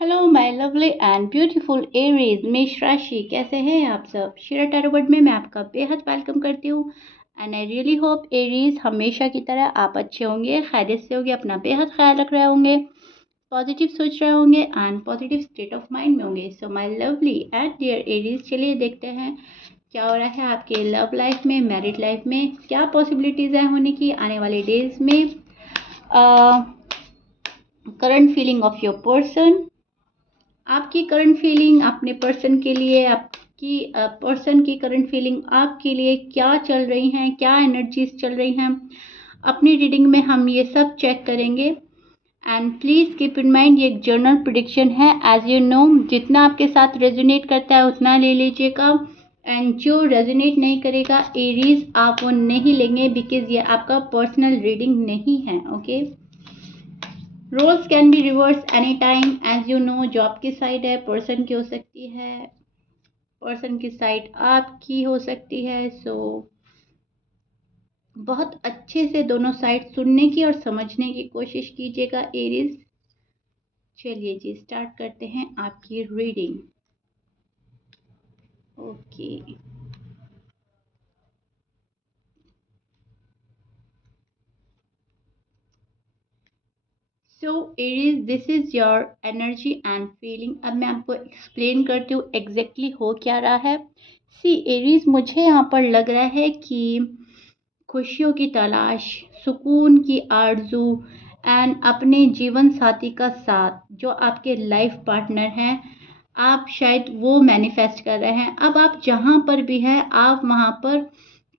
Hello my lovely and beautiful Aries मेष राशि, कैसे हैं आप सब। शिरा टैरो वर्ड में मैं आपका बेहद वेलकम करती हूँ and I really hope Aries हमेशा की तरह आप अच्छे होंगे, खैरियत से होंगे, अपना बेहद ख्याल रख रहे होंगे, पॉजिटिव सोच रहे होंगे and positive state of mind में होंगे। So my lovely and dear Aries, चलिए देखते हैं क्या हो रहा है आपके लव लाइफ में, मैरिड लाइफ में, क्या पॉसिबिलिटीज़ है होने की आने वाले डेज में। Current feeling of your person, आपकी करंट फीलिंग अपने पर्सन के लिए, आपकी पर्सन की करंट फीलिंग आपके लिए क्या चल रही हैं, क्या एनर्जीज चल रही हैं, अपनी रीडिंग में हम ये सब चेक करेंगे। And please keep in mind ये एक जर्नल प्रिडिक्शन है, एज यू नो जितना आपके साथ रेजोनेट करता है उतना ले लीजिएगा एंड जो रेजोनेट नहीं करेगा एरीज आप वो नहीं लेंगे, बिकॉज ये आपका पर्सनल रीडिंग नहीं है। Okay, roles can be reverse any time, as you know जो आपकी साइड है पर्सन की हो सकती है, पर्सन की साइड आपकी हो सकती है। सो बहुत अच्छे से दोनों साइड सुनने की और समझने की कोशिश कीजिएगा एरीज। चलिए जी स्टार्ट करते हैं आपकी reading. Okay, so Aries this is your energy and feeling. अब मैं आपको एक्सप्लेन करती हूँ एग्जैक्टली हो क्या रहा है। सी एरीज, मुझे यहाँ पर लग रहा है कि खुशियों की तलाश, सुकून की आरजू एंड अपने जीवन साथी का साथ, जो आपके लाइफ पार्टनर हैं, आप शायद वो मैनिफेस्ट कर रहे हैं। अब आप जहाँ पर भी हैं आप वहाँ पर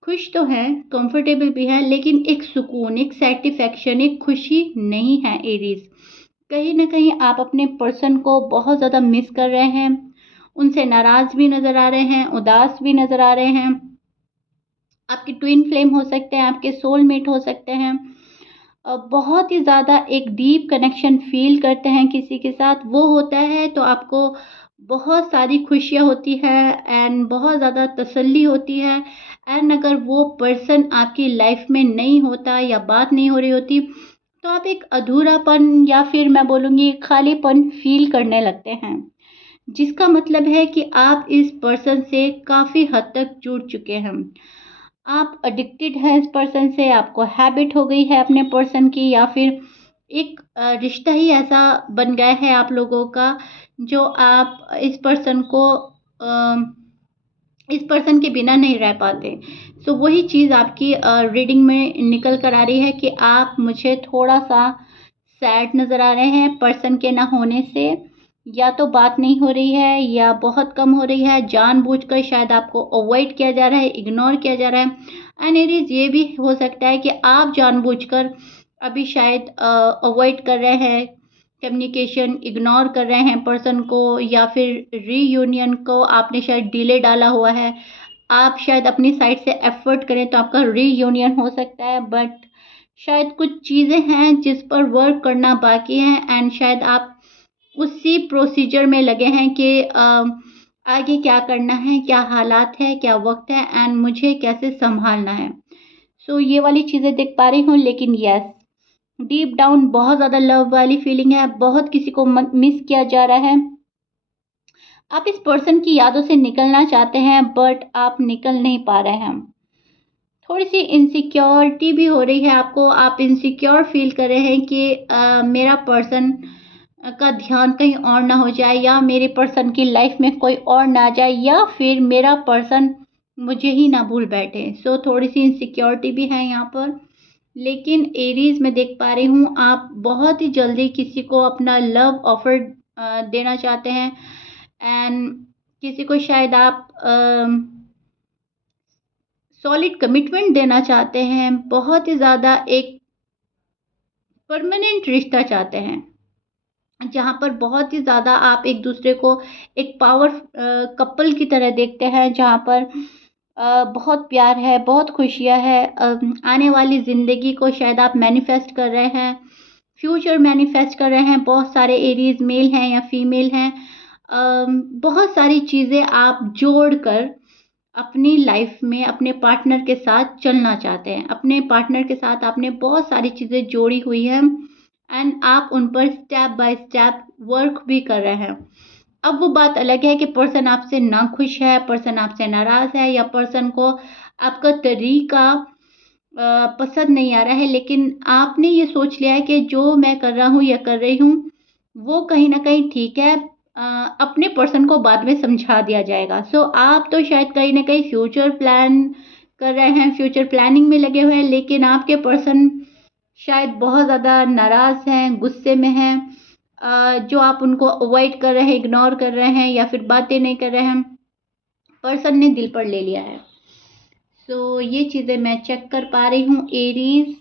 खुश तो हैं, कंफर्टेबल भी हैं, लेकिन एक सुकून, एक सेटिस्फैक्शन, एक खुशी नहीं है एरीज। कहीं ना कहीं आप अपने पर्सन को बहुत ज़्यादा मिस कर रहे हैं, उनसे नाराज़ भी नज़र आ रहे हैं, उदास भी नज़र आ रहे हैं। आपके ट्विन फ्लेम हो सकते हैं, आपके सोलमेट हो सकते हैं, बहुत ही ज़्यादा एक डीप कनेक्शन फील करते हैं किसी के साथ, वो होता है तो आपको बहुत सारी खुशियाँ होती है एंड बहुत ज़्यादा तसल्ली होती है। एंड अगर वो पर्सन आपकी लाइफ में नहीं होता या बात नहीं हो रही होती तो आप एक अधूरापन या फिर मैं बोलूँगी खालीपन फील करने लगते हैं, जिसका मतलब है कि आप इस पर्सन से काफ़ी हद तक जुड़ चुके हैं। आप एडिक्टेड हैं इस पर्सन से, आपको हैबिट हो गई है अपने पर्सन की, या फिर एक रिश्ता ही ऐसा बन गया है आप लोगों का जो आप इस पर्सन के बिना नहीं रह पाते। सो वही चीज़ आपकी रीडिंग में निकल कर आ रही है कि आप मुझे थोड़ा सा सैड नज़र आ रहे हैं पर्सन के ना होने से, या तो बात नहीं हो रही है या बहुत कम हो रही है, जानबूझकर शायद आपको अवॉइड किया जा रहा है, इग्नोर किया जा रहा है। एंड इट इज़ ये भी हो सकता है कि आप जानबूझकर अभी शायद अवॉइड कर रहे हैं कम्युनिकेशन, इग्नोर कर रहे हैं पर्सन को, या फिर रीयूनियन को आपने शायद डिले डाला हुआ है। आप शायद अपनी साइड से एफर्ट करें तो आपका रीयूनियन हो सकता है, बट शायद कुछ चीज़ें हैं जिस पर वर्क करना बाकी है एंड शायद आप उसी प्रोसीजर में लगे हैं कि आगे क्या करना है, क्या हालात है, क्या वक्त है एंड मुझे कैसे संभालना है। सो ये वाली चीज़ें देख पा रही हूँ, लेकिन यस डीप डाउन बहुत ज़्यादा लव वाली फीलिंग है, बहुत किसी को मिस किया जा रहा है। आप इस पर्सन की यादों से निकलना चाहते हैं बट आप निकल नहीं पा रहे हैं। थोड़ी सी इनसिक्योरिटी भी हो रही है आपको, आप इनसिक्योर फील कर रहे हैं कि मेरा पर्सन का ध्यान कहीं और ना हो जाए, या मेरे पर्सन की लाइफ में कोई और ना आ जाए, या फिर मेरा पर्सन मुझे ही ना भूल बैठे। सो थोड़ी सी इनसिक्योरिटी भी है यहाँ पर। लेकिन एरीज में देख पा रही हूँ आप बहुत ही जल्दी किसी को अपना लव ऑफर देना चाहते हैं एंड किसी को शायद आप सॉलिड कमिटमेंट देना चाहते हैं, बहुत ही ज़्यादा एक परमानेंट रिश्ता चाहते हैं, जहाँ पर बहुत ही ज़्यादा आप एक दूसरे को एक पावर कपल की तरह देखते हैं, जहाँ पर बहुत प्यार है, बहुत खुशियाँ है। आने वाली ज़िंदगी को शायद आप मैनिफेस्ट कर रहे हैं, फ्यूचर मैनिफेस्ट कर रहे हैं। बहुत सारे एरीज मेल हैं या फीमेल हैं, बहुत सारी चीज़ें आप जोड़ कर अपनी लाइफ में अपने पार्टनर के साथ चलना चाहते हैं। अपने पार्टनर के साथ आपने बहुत सारी चीज़ें जोड़ी हुई हैं एंड आप उन पर स्टेप बाय स्टेप वर्क भी कर रहे हैं। अब वो बात अलग है कि पर्सन आपसे नाखुश है, पर्सन आपसे नाराज़ है, या पर्सन को आपका तरीका पसंद नहीं आ रहा है, लेकिन आपने ये सोच लिया है कि जो मैं कर रहा हूँ या कर रही हूँ, वो कहीं न कहीं ठीक है। अपने पर्सन को बाद में समझा दिया जाएगा। सो आप तो शायद कहीं न कहीं फ्यूचर प्लान कर रहे हैं, फ्यूचर प्लानिंग में लगे हुए हैं, लेकिन आपके पर्सन शायद बहुत ज़्यादा नाराज़ हैं, गुस्से में हैं। जो आप उनको अवॉइड कर रहे हैं, इग्नोर कर रहे हैं या फिर बातें नहीं कर रहे हैं, पर्सन ने दिल पर ले लिया है। सो ये चीज़ें मैं चेक कर पा रही हूँ एरीज़।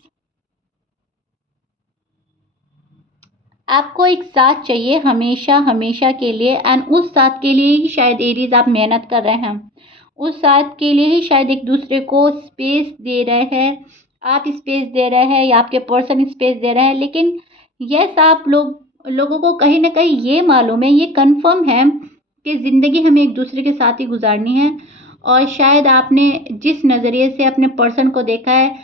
आपको एक साथ चाहिए हमेशा हमेशा के लिए, एंड उस साथ के लिए ही शायद एरीज़ आप मेहनत कर रहे हैं। उस साथ के लिए ही शायद एक दूसरे को स्पेस दे रहे हैं। आप स्पेस दे रहे हैं या आपके पर्सन स्पेस दे रहे हैं, लेकिन यस, आप लोगों को कहीं न कहीं ये मालूम है, ये कन्फर्म है कि ज़िंदगी हमें एक दूसरे के साथ ही गुज़ारनी है। और शायद आपने जिस नज़रिए से अपने पर्सन को देखा है,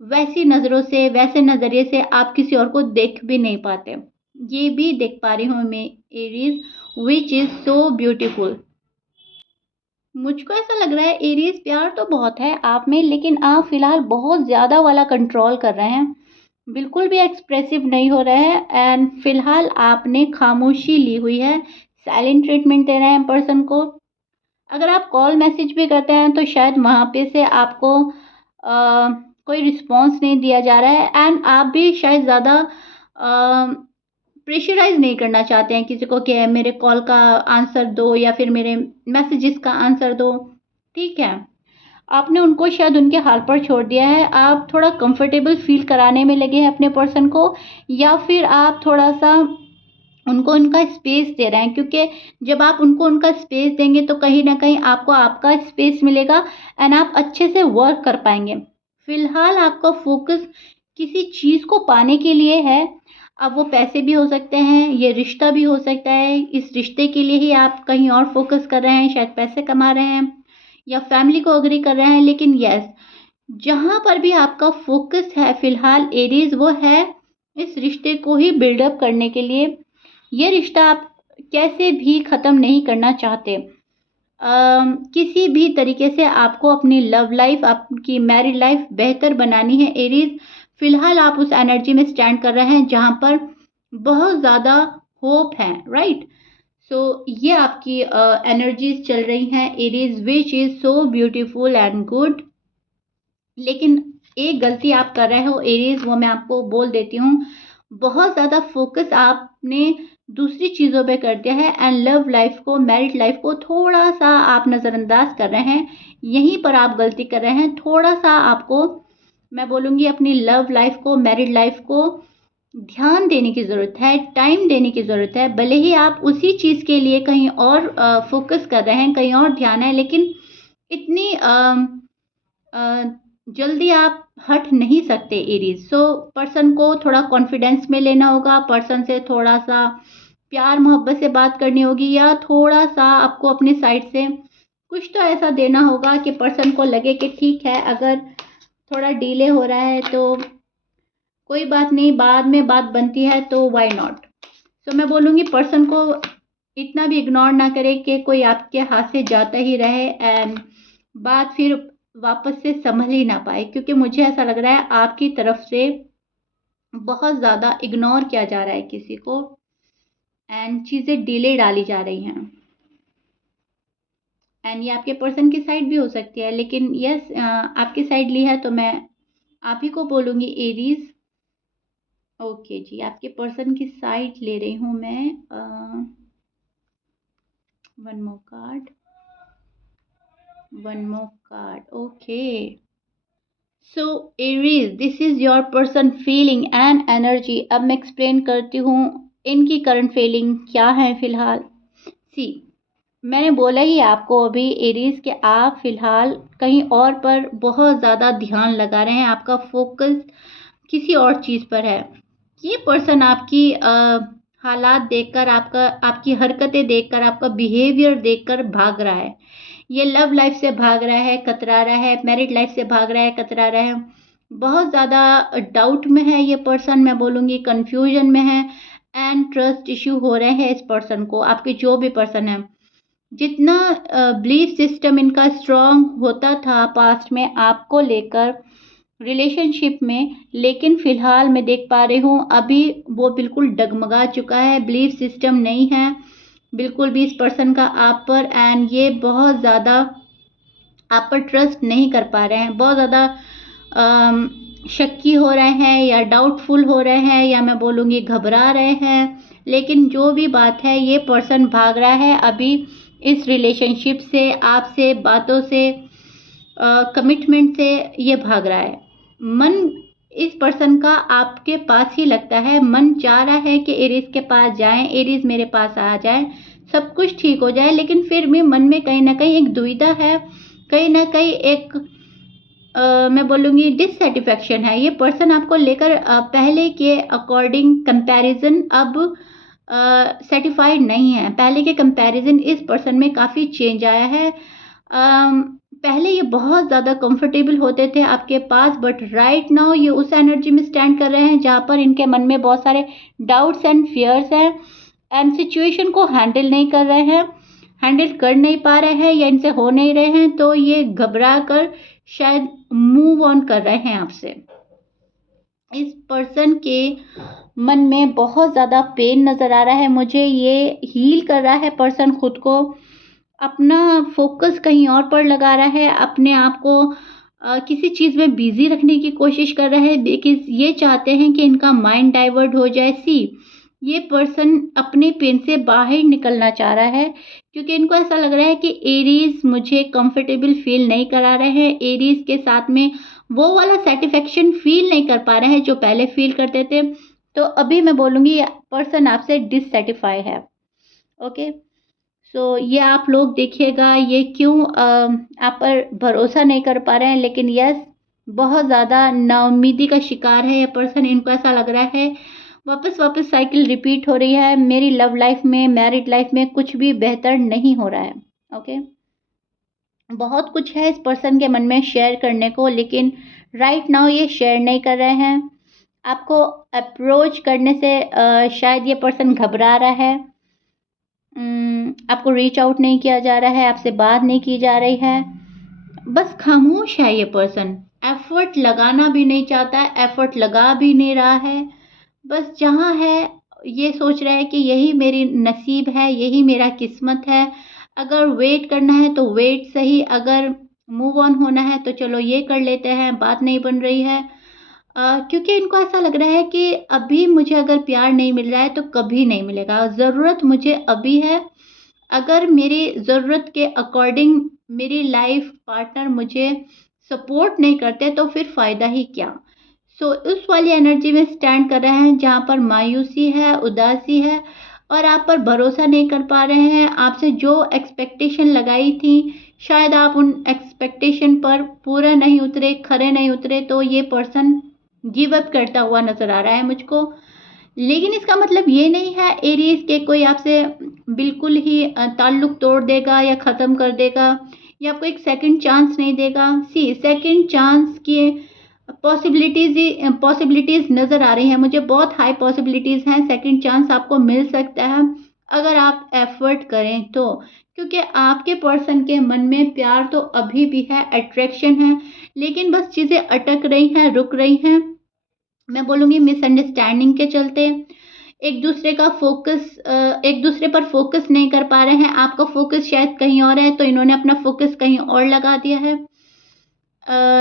वैसी नज़रों से, वैसे नज़रिए से आप किसी और को देख भी नहीं पाते। ये भी देख पा रही हूँ मैं Aries, which is so beautiful. मुझको ऐसा लग रहा है एरीज़, प्यार तो बहुत है आप में, लेकिन आप फ़िलहाल बहुत ज़्यादा वाला कंट्रोल कर रहे हैं। बिल्कुल भी एक्सप्रेसिव नहीं हो रहे हैं, एंड फ़िलहाल आपने खामोशी ली हुई है, साइलेंट ट्रीटमेंट दे रहे हैं पर्सन को। अगर आप कॉल मैसेज भी करते हैं तो शायद वहाँ पे से आपको कोई रिस्पॉन्स नहीं दिया जा रहा है, एंड आप भी शायद ज़्यादा प्रेशराइज़ नहीं करना चाहते हैं किसी को कि मेरे कॉल का आंसर दो या फिर मेरे मैसेजेस का आंसर दो। ठीक है, आपने उनको शायद उनके हाल पर छोड़ दिया है। आप थोड़ा कंफर्टेबल फ़ील कराने में लगे हैं अपने पर्सन को, या फिर आप थोड़ा-सा उनको उनका स्पेस दे रहे हैं, क्योंकि जब आप उनको उनका स्पेस देंगे तो कहीं न कहीं आपको आपका स्पेस मिलेगा, एंड आप अच्छे से वर्क कर पाएँगे। फ़िलहाल आपका फ़ोकस किसी चीज़ को पाने के लिए है। अब वो पैसे भी हो सकते हैं, ये रिश्ता भी हो सकता है। इस रिश्ते के लिए ही आप कहीं और फ़ोकस कर रहे हैं, शायद पैसे कमा रहे हैं या फैमिली को एग्री कर रहे हैं। लेकिन येस, जहाँ पर भी आपका फ़ोकस है फ़िलहाल एरीज़, वो है इस रिश्ते को ही बिल्डअप करने के लिए। ये रिश्ता आप कैसे भी ख़त्म नहीं करना चाहते। किसी भी तरीके से आपको अपनी लव लाइफ़, आपकी मैरिड लाइफ़ बेहतर बनानी है एरीज़। फ़िलहाल आप उस एनर्जी में स्टैंड कर रहे हैं जहाँ पर बहुत ज़्यादा होप है, राइट? सो ये आपकी एनर्जीज़ चल रही हैं Aries, which is so beautiful and good. लेकिन एक गलती आप कर रहे हो एरीज़, वो मैं आपको बोल देती हूँ। बहुत ज़्यादा फ़ोकस आपने दूसरी चीज़ों पे कर दिया है, एंड लव लाइफ़ को, मैरिड लाइफ़ को थोड़ा-सा आप नज़रअंदाज कर रहे हैं। यहीं पर आप गलती कर रहे हैं। थोड़ा-सा आपको, मैं बोलूँगी, अपनी लव लाइफ़ को, मैरिड लाइफ़ को ध्यान देने की ज़रूरत है, टाइम देने की ज़रूरत है। भले ही आप उसी चीज़ के लिए कहीं और फ़ोकस कर रहे हैं, कहीं और ध्यान है, लेकिन इतनी अ, जल्दी आप हट नहीं सकते एरीज़। सो पर्सन को थोड़ा कॉन्फिडेंस में लेना होगा, पर्सन से थोड़ा-सा प्यार मोहब्बत से बात करनी होगी, या थोड़ा-सा आपको अपनी साइड से कुछ तो ऐसा देना होगा कि पर्सन को लगे कि ठीक है, अगर थोड़ा डिले हो रहा है तो कोई बात नहीं, बाद में बात बनती है तो व्हाई नॉट। तो मैं बोलूँगी पर्सन को इतना भी इग्नोर ना करें कि कोई आपके हाथ से जाता ही रहे, एंड बात फिर वापस से संभल ही ना पाए, क्योंकि मुझे ऐसा लग रहा है आपकी तरफ से बहुत ज़्यादा इग्नोर किया जा रहा है किसी को, एंड चीज़ें डिले डाली जा रही हैं। एंड ये आपके पर्सन की साइड भी हो सकती है, लेकिन यस, आपकी साइड ली है तो मैं आप ही को बोलूँगी एरीज़। ओके जी, आपके पर्सन की साइड ले रही हूँ मैं। One more card, one more card, okay. So Aries, this is your person feeling and energy. अब मैं एक्सप्लेन करती हूँ इनकी करंट फीलिंग क्या है फ़िलहाल। सी, मैंने बोला ही आपको अभी एरीज कि आप फ़िलहाल कहीं और पर बहुत ज़्यादा ध्यान लगा रहे हैं, आपका फोकस किसी और चीज़ पर है। ये पर्सन आपकी हालात देखकर, आपकी हरकतें देखकर, आपका बिहेवियर देखकर भाग रहा है। ये लव लाइफ से भाग रहा है, कतरा रहा है, मैरिड लाइफ से भाग रहा है, कतरा रहा है। बहुत ज़्यादा डाउट में है ये पर्सन, मैं बोलूँगी कन्फ्यूजन में है, एंड ट्रस्ट इश्यू हो रहे हैं इस पर्सन को, आपके जो भी पर्सन है। जितना बिलीफ सिस्टम इनका स्ट्रॉन्ग होता था पास्ट में आपको लेकर रिलेशनशिप में, लेकिन फ़िलहाल मैं देख पा रही हूँ अभी वो बिल्कुल डगमगा चुका है, बिलीफ सिस्टम नहीं है बिल्कुल भी इस पर्सन का आप पर, एंड ये बहुत ज़्यादा आप पर ट्रस्ट नहीं कर पा रहे हैं, बहुत ज़्यादा शक्की हो रहे हैं या डाउटफुल हो रहे हैं, या मैं बोलूँगी घबरा रहे हैं। लेकिन जो भी बात है, ये पर्सन भाग रहा है अभी इस रिलेशनशिप से, आपसे, बातों से, कमिटमेंट से ये भाग रहा है। मन इस पर्सन का आपके पास ही लगता है, मन चाह रहा है कि एरीज के पास जाएं, एरीज मेरे पास आ जाए, सब कुछ ठीक हो जाए, लेकिन फिर भी मन में कहीं ना कहीं एक दुविधा है, कहीं ना कहीं एक मैं बोलूँगी डिससेटिस्फैक्शन है। ये पर्सन आपको लेकर पहले के अकॉर्डिंग कंपैरिजन अब सेटिस्फाइड नहीं है। पहले के कंपैरिजन इस पर्सन में काफ़ी चेंज आया है। पहले ये बहुत ज़्यादा कंफर्टेबल होते थे आपके पास, बट राइट नाउ ये उस एनर्जी में स्टैंड कर रहे हैं जहाँ पर इनके मन में बहुत सारे डाउट्स एंड फियर्स हैं, एंड सिचुएशन को हैंडल नहीं कर रहे हैं, हैंडल कर नहीं पा रहे हैं, या इनसे हो नहीं रहे हैं, तो ये घबरा कर शायद मूव ऑन कर रहे हैं आपसे। इस पर्सन के मन में बहुत ज़्यादा पेन नज़र आ रहा है मुझे, ये हील कर रहा है पर्सन खुद को, अपना फोकस कहीं और पर लगा रहा है, अपने आप को किसी चीज़ में बिजी रखने की कोशिश कर रहा है, बिकॉज ये चाहते हैं कि इनका माइंड डाइवर्ट हो जाए। ये पर्सन अपने पेन से बाहर निकलना चाह रहा है, क्योंकि इनको ऐसा लग रहा है कि एरीज मुझे कंफर्टेबल फील नहीं करा रहे हैं, एरीज के साथ में वो वाला सेटिस्फेक्शन फील नहीं कर पा रहे हैं जो पहले फील करते थे। तो अभी मैं बोलूँगी पर्सन आपसे डिससेटिस्फाई है। ओके, सो ये आप लोग देखिएगा ये क्यों आप पर भरोसा नहीं कर पा रहे हैं, लेकिन यस, बहुत ज़्यादा नाउम्मीदी का शिकार है ये पर्सन। इनको ऐसा लग रहा है वापस वापस साइकिल रिपीट हो रही है, मेरी लव लाइफ में, मैरिड लाइफ में कुछ भी बेहतर नहीं हो रहा है। ओके, बहुत कुछ है इस पर्सन के मन में शेयर करने को, लेकिन राइट नाउ ये शेयर नहीं कर रहे हैं। आपको अप्रोच करने से शायद ये पर्सन घबरा रहा है, आपको रीच आउट नहीं किया जा रहा है, आपसे बात नहीं की जा रही है, बस खामोश है ये पर्सन, एफर्ट लगाना भी नहीं चाहता, एफर्ट लगा भी नहीं रहा है, बस जहाँ है ये सोच रहा है कि यही मेरी नसीब है, यही मेरा किस्मत है, अगर वेट करना है तो वेट सही, अगर मूव ऑन होना है तो चलो ये कर लेते हैं, बात नहीं बन रही है। क्योंकि इनको ऐसा लग रहा है कि अभी मुझे अगर प्यार नहीं मिल रहा है तो कभी नहीं मिलेगा, ज़रूरत मुझे अभी है, अगर मेरी ज़रूरत के अकॉर्डिंग मेरी लाइफ पार्टनर मुझे सपोर्ट नहीं करते तो फिर फ़ायदा ही क्या। सो उस वाली एनर्जी में स्टैंड कर रहे हैं जहाँ पर मायूसी है, उदासी है, और आप पर भरोसा नहीं कर पा रहे हैं। आपसे जो एक्सपेक्टेशन लगाई थी, शायद आप उन एक्सपेक्टेशन पर पूरा नहीं उतरे, खरे नहीं उतरे, तो ये पर्सन गिव अप करता हुआ नज़र आ रहा है मुझको। लेकिन इसका मतलब ये नहीं है एरीज के कोई आपसे बिल्कुल ही ताल्लुक तोड़ देगा या ख़त्म कर देगा, या आपको एक सेकंड चांस नहीं देगा। सेकंड चांस की पॉसिबिलिटीज़ नज़र आ रही हैं मुझे, बहुत हाई पॉसिबिलिटीज़ हैं, सेकंड चांस आपको मिल सकता है अगर आप एफर्ट करें तो, क्योंकि आपके पर्सन के मन में प्यार तो अभी भी है, अट्रैक्शन है, लेकिन बस चीज़ें अटक रही हैं, रुक रही हैं, मैं बोलूँगी मिसअंडरस्टैंडिंग के चलते। एक दूसरे पर फोकस नहीं कर पा रहे हैं, आपका फोकस शायद कहीं और है तो इन्होंने अपना फोकस कहीं और लगा दिया है।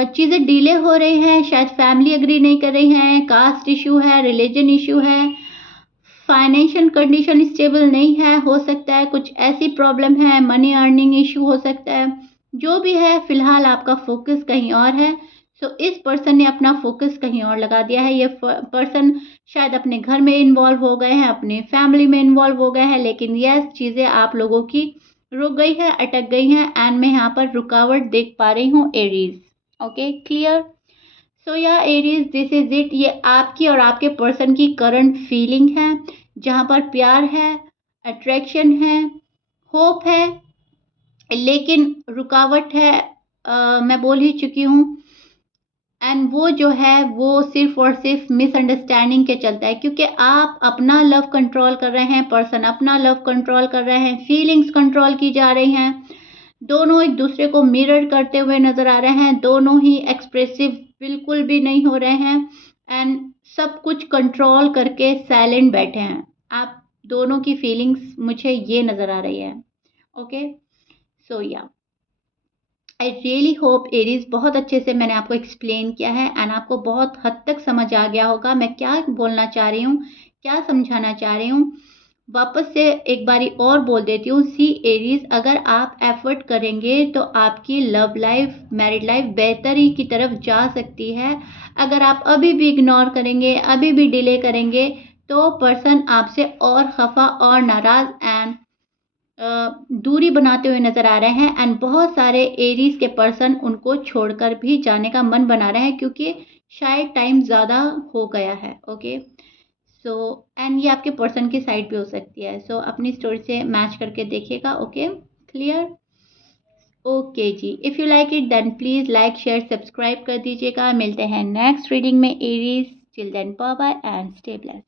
चीज़ें डिले हो रही हैं, शायद फैमिली एग्री नहीं कर रही हैं, कास्ट इशू है, रिलीजन इशू है, फाइनेंशियल कंडीशन स्टेबल नहीं है, हो सकता है कुछ ऐसी प्रॉब्लम है, मनी अर्निंग इशू हो सकता है, जो भी है फिलहाल आपका फोकस कहीं और है। सो इस पर्सन ने अपना फोकस कहीं और लगा दिया है। ये पर्सन शायद अपने घर में इन्वॉल्व हो गए हैं, अपनी फैमिली में इन्वॉल्व हो गए हैं, लेकिन यह चीज़ें आप लोगों की रुक गई है, अटक गई हैं, एंड मैं यहाँ पर रुकावट देख पा रही हूँ एरीज। Okay, clear. सो या एरीज, दिस इज इट। ये आपकी और आपके पर्सन की करंट फीलिंग है, जहाँ पर प्यार है, अट्रैक्शन है, होप है, लेकिन रुकावट है। मैं बोल ही चुकी हूँ, एंड वो जो है वो सिर्फ और सिर्फ मिसअंडरस्टैंडिंग के चलता है, क्योंकि आप अपना लव कंट्रोल कर रहे हैं, पर्सन अपना लव कंट्रोल कर रहे हैं, फीलिंग्स कंट्रोल की जा रही हैं, दोनों एक दूसरे को मिरर करते हुए नज़र आ रहे हैं, दोनों ही एक्सप्रेसिव बिल्कुल भी नहीं हो रहे हैं एंड सब कुछ कंट्रोल करके साइलेंट बैठे हैं। आप दोनों की फीलिंग्स मुझे ये नज़र आ रही है। ओके, सो या आई रियली होप एरीज, बहुत अच्छे से मैंने आपको एक्सप्लेन किया है एंड आपको बहुत हद तक समझ आ गया होगा मैं क्या बोलना चाह रही हूँ, क्या समझाना चाह रही हूँ। वापस से एक बारी और बोल देती हूँ, सी एरीज, अगर आप एफर्ट करेंगे तो आपकी लव लाइफ, मैरिड लाइफ बेहतरी की तरफ जा सकती है। अगर आप अभी भी इग्नोर करेंगे, अभी भी डिले करेंगे, तो पर्सन आपसे और खफा और नाराज़ एंड दूरी बनाते हुए नज़र आ रहे हैं एंड बहुत सारे एरीज के पर्सन उनको छोड़कर भी जाने का मन बना रहे हैं, क्योंकि शायद टाइम ज़्यादा हो गया है। ओके, सो एंड ये आपके पर्सन की साइड भी हो सकती है, सो अपनी स्टोरी से मैच करके देखिएगा। Okay, clear? ओके जी, if you like it then please like share subscribe कर दीजिएगा। मिलते हैं नेक्स्ट रीडिंग में Aries. Till then bye bye and stay blessed.